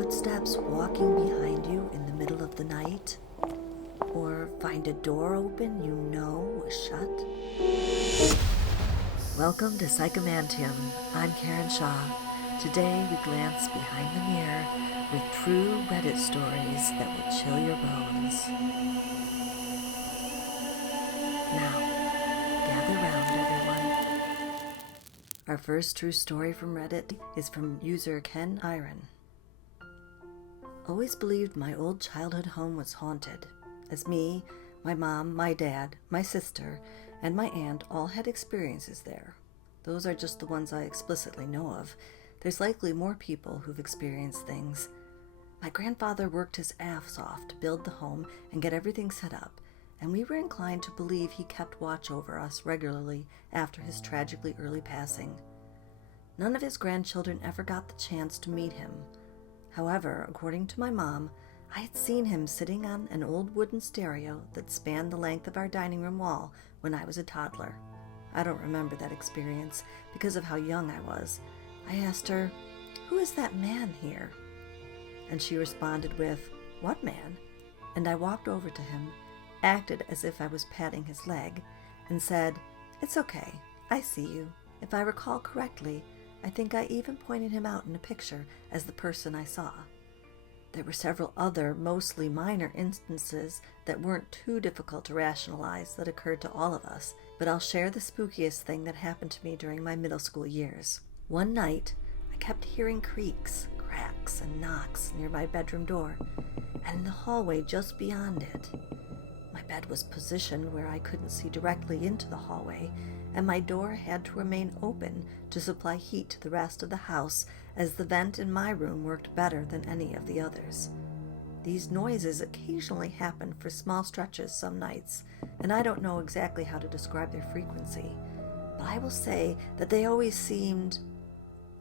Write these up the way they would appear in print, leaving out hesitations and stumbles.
footsteps walking behind you in the middle of the night? Or find a door open you know was shut? Welcome to Psychomanteum. I'm Karin Shah. Today we glance behind the mirror with true Reddit stories that will chill your bones. Now, gather round everyone. Our first true story from Reddit is from user Kenniron. Always believed my old childhood home was haunted, as me, my mom, my dad, my sister, and my aunt all had experiences there. Those are just the ones I explicitly know of. There's likely more people who've experienced things. My grandfather worked his ass off to build the home and get everything set up, and we were inclined to believe he kept watch over us regularly after his tragically early passing. None of his grandchildren ever got the chance to meet him. However, according to my mom, I had seen him sitting on an old wooden stereo that spanned the length of our dining room wall when I was a toddler. I don't remember that experience because of how young I was. I asked her, "Who is that man here?" And she responded with, "What man?" And I walked over to him, acted as if I was patting his leg, and said, "It's okay, I see you. If I recall correctly, I think I even pointed him out in a picture as the person I saw." There were several other, mostly minor instances that weren't too difficult to rationalize that occurred to all of us, but I'll share the spookiest thing that happened to me during my middle school years. One night, I kept hearing creaks, cracks, and knocks near my bedroom door, and in the hallway just beyond it. My bed was positioned where I couldn't see directly into the hallway, and my door had to remain open to supply heat to the rest of the house, as the vent in my room worked better than any of the others. These noises occasionally happened for small stretches some nights, and I don't know exactly how to describe their frequency, but I will say that they always seemed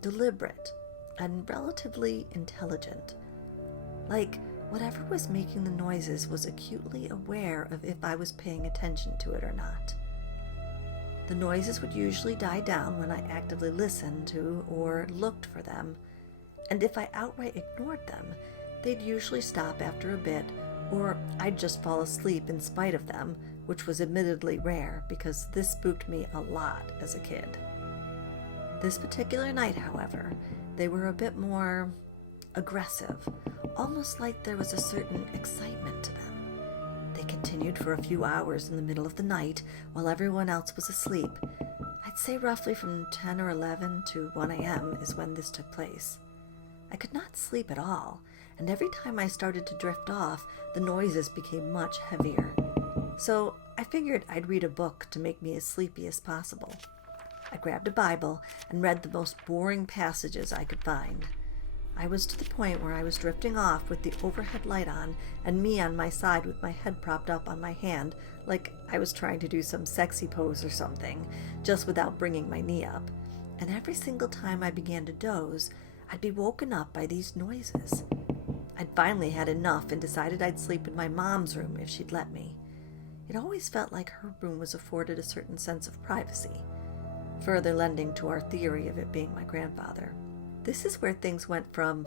deliberate and relatively intelligent. Like whatever was making the noises was acutely aware of if I was paying attention to it or not. The noises would usually die down when I actively listened to or looked for them, and if I outright ignored them, they'd usually stop after a bit, or I'd just fall asleep in spite of them, which was admittedly rare because this spooked me a lot as a kid. This particular night, however, they were a bit more aggressive, almost like there was a certain excitement to them. They continued for a few hours in the middle of the night while everyone else was asleep. I'd say roughly from 10 or 11 to 1 a.m. is when this took place. I could not sleep at all, and every time I started to drift off, the noises became much heavier. So I figured I'd read a book to make me as sleepy as possible. I grabbed a Bible and read the most boring passages I could find. I was to the point where I was drifting off with the overhead light on and me on my side with my head propped up on my hand like I was trying to do some sexy pose or something, just without bringing my knee up. And every single time I began to doze, I'd be woken up by these noises. I'd finally had enough and decided I'd sleep in my mom's room if she'd let me. It always felt like her room was afforded a certain sense of privacy, further lending to our theory of it being my grandfather. This is where things went from,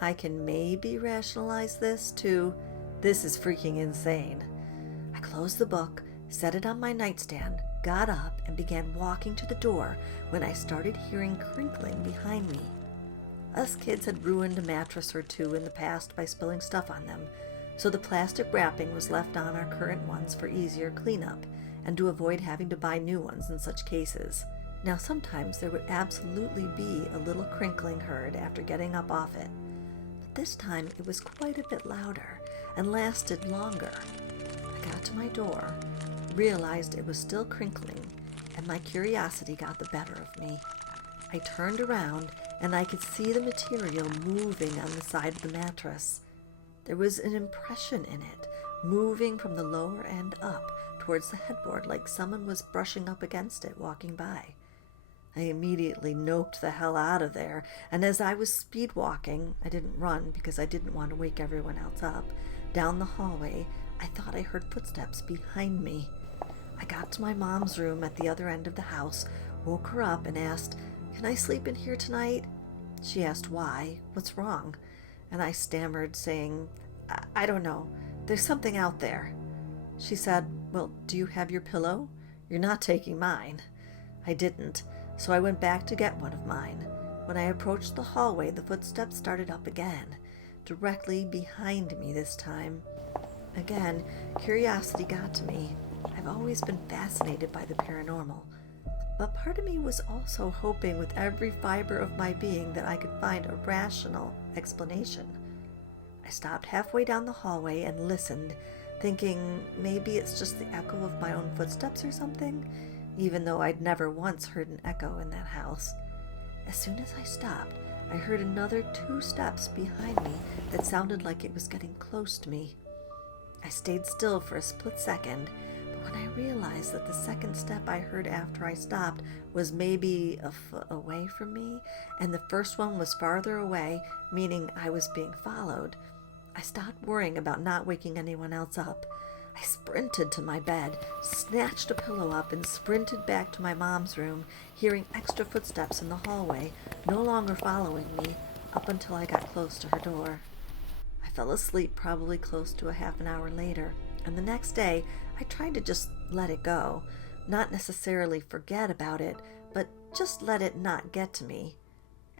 I can maybe rationalize this, to, this is freaking insane. I closed the book, set it on my nightstand, got up, and began walking to the door when I started hearing crinkling behind me. Us kids had ruined a mattress or two in the past by spilling stuff on them, so the plastic wrapping was left on our current ones for easier cleanup, and to avoid having to buy new ones in such cases. Now sometimes there would absolutely be a little crinkling heard after getting up off it, but this time it was quite a bit louder and lasted longer. I got to my door, realized it was still crinkling, and my curiosity got the better of me. I turned around and I could see the material moving on the side of the mattress. There was an impression in it, moving from the lower end up towards the headboard like someone was brushing up against it walking by. I immediately noped the hell out of there, and as I was speed walking, I didn't run because I didn't want to wake everyone else up, down the hallway, I thought I heard footsteps behind me. I got to my mom's room at the other end of the house, woke her up and asked, "Can I sleep in here tonight?" She asked why, what's wrong, and I stammered, saying, I don't know. There's something out there. She said, well, do you have your pillow? You're not taking mine. I didn't, so I went back to get one of mine. When I approached the hallway, the footsteps started up again, directly behind me this time. Again, curiosity got to me. I've always been fascinated by the paranormal, but part of me was also hoping with every fiber of my being that I could find a rational explanation. I stopped halfway down the hallway and listened, thinking maybe it's just the echo of my own footsteps or something, even though I'd never once heard an echo in that house. As soon as I stopped, I heard another 2 steps behind me that sounded like it was getting close to me. I stayed still for a split second, but when I realized that the second step I heard after I stopped was maybe a foot away from me, and the first one was farther away, meaning I was being followed, I stopped worrying about not waking anyone else up. I sprinted to my bed, snatched a pillow up, and sprinted back to my mom's room, hearing extra footsteps in the hallway, no longer following me, up until I got close to her door. I fell asleep probably close to a half an hour later, and the next day I tried to just let it go, not necessarily forget about it, but just let it not get to me.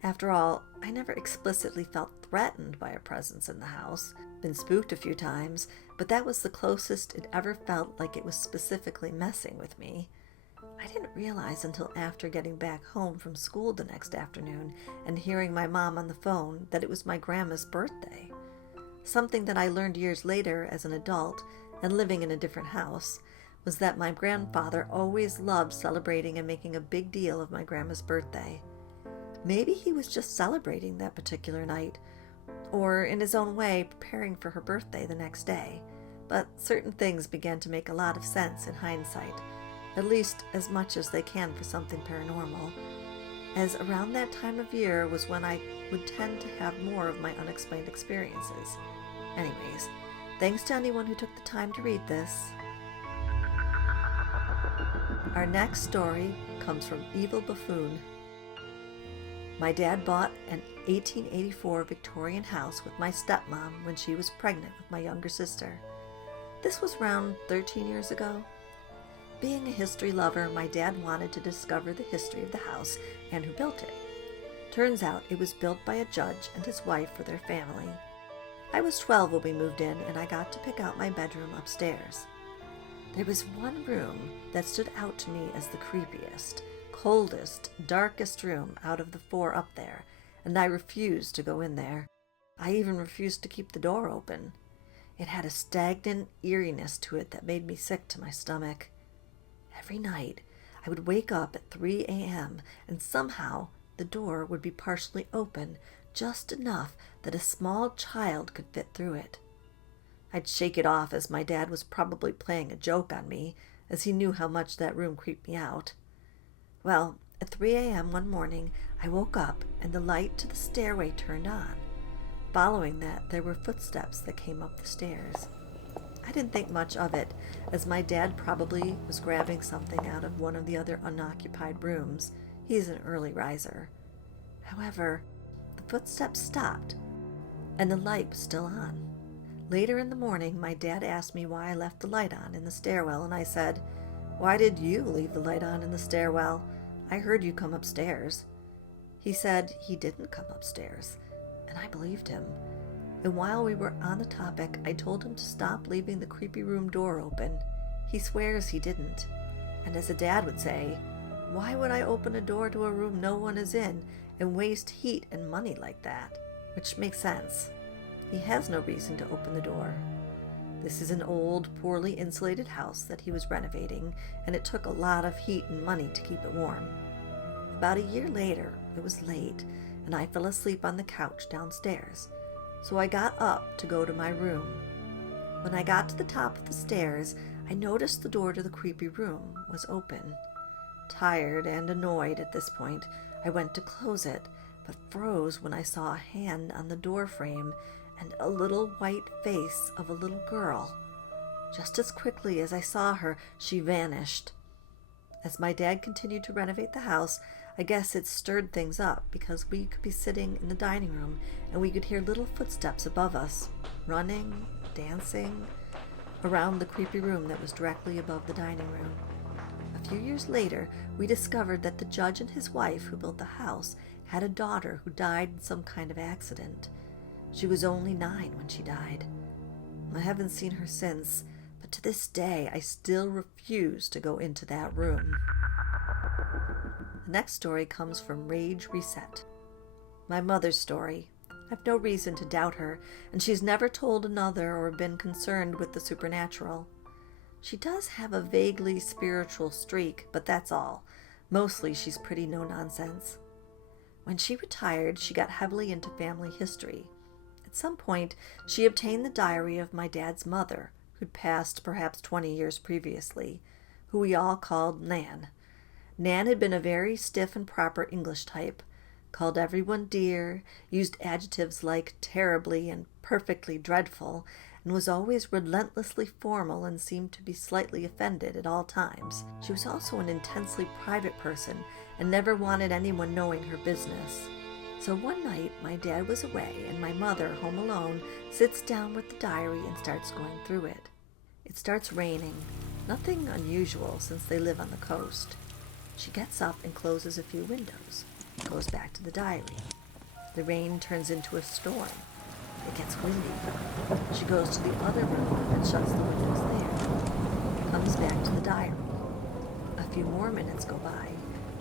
After all, I never explicitly felt threatened by a presence in the house. Been spooked a few times, but that was the closest it ever felt like it was specifically messing with me. I didn't realize until after getting back home from school the next afternoon and hearing my mom on the phone that it was my grandma's birthday. Something that I learned years later as an adult and living in a different house was that my grandfather always loved celebrating and making a big deal of my grandma's birthday. Maybe he was just celebrating that particular night, or in his own way preparing for her birthday the next day, but certain things began to make a lot of sense in hindsight, at least as much as they can for something paranormal, as around that time of year was when I would tend to have more of my unexplained experiences. Anyways, thanks to anyone who took the time to read this. Our next story comes from Evilbuffoon. My dad bought an 1884 Victorian house with my stepmom when she was pregnant with my younger sister. This was around 13 years ago. Being a history lover, my dad wanted to discover the history of the house and who built it. Turns out it was built by a judge and his wife for their family. I was 12 when we moved in, and I got to pick out my bedroom upstairs. There was one room that stood out to me as the creepiest, coldest, darkest room out of the 4 up there, and I refused to go in there. I even refused to keep the door open. It had a stagnant eeriness to it that made me sick to my stomach. Every night, I would wake up at 3 a.m., and somehow the door would be partially open, just enough that a small child could fit through it. I'd shake it off, as my dad was probably playing a joke on me, as he knew how much that room creeped me out. Well, at 3 a.m. one morning, I woke up and the light to the stairway turned on. Following that, there were footsteps that came up the stairs. I didn't think much of it, as my dad probably was grabbing something out of one of the other unoccupied rooms. He's an early riser. However, the footsteps stopped, and the light was still on. Later in the morning, my dad asked me why I left the light on in the stairwell, and I said, "Why did you leave the light on in the stairwell? I heard you come upstairs." He said he didn't come upstairs, and I believed him. And while we were on the topic, I told him to stop leaving the creepy room door open. He swears he didn't. And as a dad would say, why would I open a door to a room no one is in and waste heat and money like that? Which makes sense. He has no reason to open the door. This is an old, poorly insulated house that he was renovating, and it took a lot of heat and money to keep it warm. About a year later, it was late, and I fell asleep on the couch downstairs, so I got up to go to my room. When I got to the top of the stairs, I noticed the door to the creepy room was open. Tired and annoyed at this point, I went to close it, but froze when I saw a hand on the door frame and a little white face of a little girl. Just as quickly as I saw her, she vanished. As my dad continued to renovate the house, I guess it stirred things up because we could be sitting in the dining room and we could hear little footsteps above us, running, dancing, around the creepy room that was directly above the dining room. A few years later, we discovered that the judge and his wife who built the house had a daughter who died in some kind of accident. She was only 9 when she died. I haven't seen her since, but to this day I still refuse to go into that room. The next story comes from RageReset. My mother's story. I've no reason to doubt her, and she's never told another or been concerned with the supernatural. She does have a vaguely spiritual streak, but that's all. Mostly she's pretty no-nonsense. When she retired, she got heavily into family history. At some point, she obtained the diary of my dad's mother, who'd passed perhaps 20 years previously, who we all called Nan. Nan had been a very stiff and proper English type, called everyone dear, used adjectives like terribly and perfectly dreadful, and was always relentlessly formal and seemed to be slightly offended at all times. She was also an intensely private person and never wanted anyone knowing her business. So one night, my dad was away, and my mother, home alone, sits down with the diary and starts going through it. It starts raining, nothing unusual since they live on the coast. She gets up and closes a few windows, goes back to the diary. The rain turns into a storm. It gets windy. She goes to the other room and shuts the windows there. Comes back to the diary. A few more minutes go by.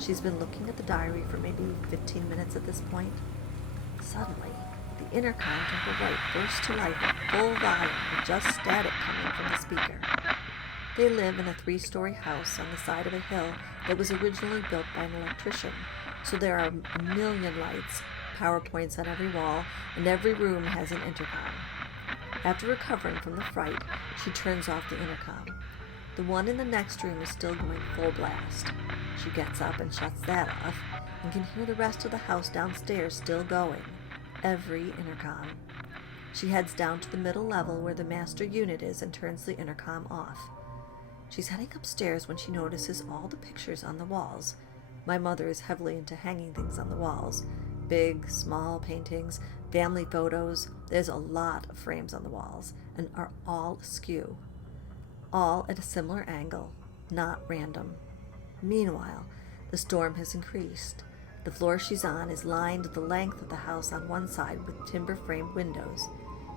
She's been looking at the diary for maybe 15 minutes at this point. Suddenly, the intercom to her right bursts to life at full volume with just static coming from the speaker. They live in a 3-story house on the side of a hill that was originally built by an electrician, so there are a million lights, PowerPoints on every wall, and every room has an intercom. After recovering from the fright, she turns off the intercom. The one in the next room is still going full blast. She gets up and shuts that off, and can hear the rest of the house downstairs still going. Every intercom. She heads down to the middle level where the master unit is and turns the intercom off. She's heading upstairs when she notices all the pictures on the walls. My mother is heavily into hanging things on the walls. Big, small paintings, family photos. There's a lot of frames on the walls, and are all askew. All at a similar angle, not random. Meanwhile, the storm has increased. The floor she's on is lined the length of the house on one side with timber-framed windows.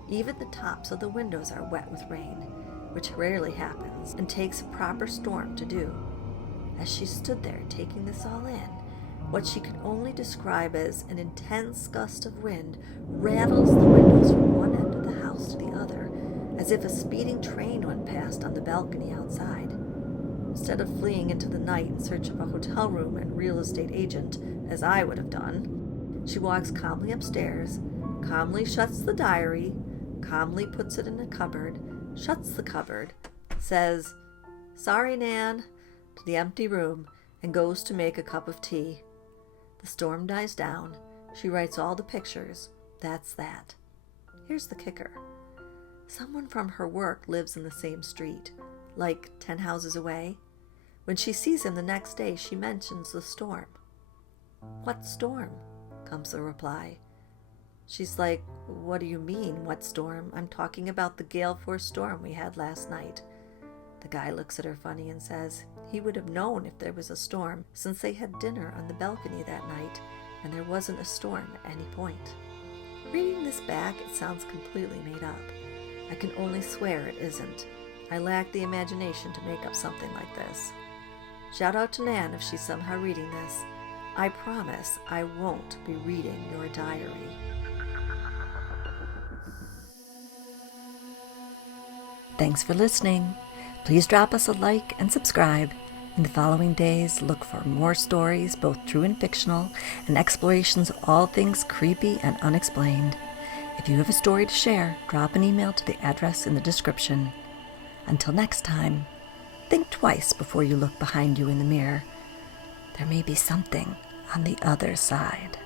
Even the tops of the windows are wet with rain, which rarely happens and takes a proper storm to do. As she stood there taking this all in, what she could only describe as an intense gust of wind rattles the windows from one end of the house to the other, as if a speeding train went past on the balcony outside. Instead of fleeing into the night in search of a hotel room and real estate agent, as I would have done, she walks calmly upstairs, calmly shuts the diary, calmly puts it in a cupboard, shuts the cupboard, says, "Sorry, Nan," to the empty room, and goes to make a cup of tea. The storm dies down. She writes all the pictures. That's that. Here's the kicker. Someone from her work lives in the same street, like 10 houses away. When she sees him the next day, she mentions the storm. "What storm?" comes the reply. She's like, "What do you mean, what storm? I'm talking about the gale force storm we had last night." The guy looks at her funny and says he would have known if there was a storm, since they had dinner on the balcony that night, and there wasn't a storm at any point. Reading this back, it sounds completely made up. I can only swear it isn't. I lack the imagination to make up something like this. Shout out to Nan if she's somehow reading this. I promise I won't be reading your diary. Thanks for listening. Please drop us a like and subscribe. In the following days, look for more stories, both true and fictional, and explorations of all things creepy and unexplained. If you have a story to share, drop an email to the address in the description. Until next time, think twice before you look behind you in the mirror. There may be something on the other side.